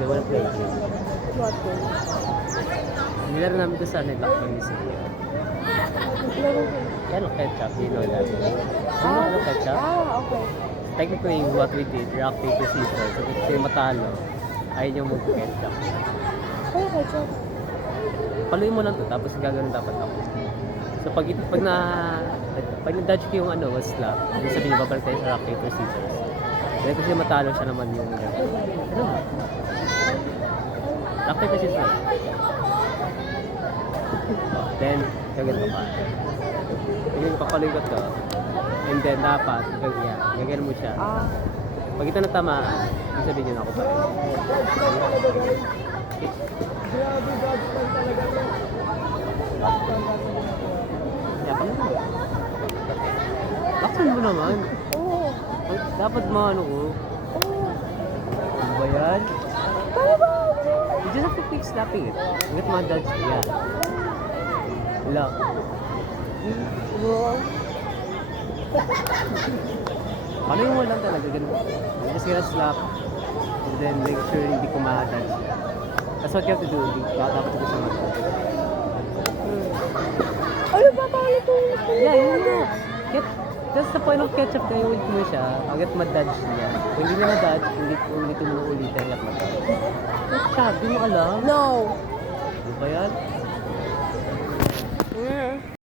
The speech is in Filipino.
They wanna play game. What the? Nilaro namin ito sa Lock Museum. Yan ang ketchup, you know that. Ano ketchup? Okay. Technically, what we did, rock, paper, scissors. So, kung yung matalo, ayaw nyo mag-ketchup. Kaya ketchup. Paluin mo lang to, tapos gagawin dapat ako. So, pag na-dodge ko yung was slap, ibig sabihin, babalik tayo sa rock, paper, scissors. Dahil kasi matalo siya naman yung ano? Rock, paper, scissors. Then, gagawin pa. Yung papaluin ko to, and then dapat, gagawin mo siya. Pag ito natamaan, ibig sabihin yun ako pa rin. Yapan mo. Laksan mo naman. Oo. Dapat maano ko. Ano ba yan? You just have to keep slapping it. Hanggat ma-dodge ko yan. Lock. Paano yung lang talaga ganun? You just gonna slap and then make sure hindi ko ma-dodge. That's what you have to do. Dapat ko sa mga Ano ba paulit ko? Yeah, yun na. That's the point of ketchup na yung mo siya. Hanggat ma-dodge niya. Kung hindi na ma-dodge, ulitin mo ulitin hanggat ma-dodge. Ketchup, di mo alam? No. Ano ba yan?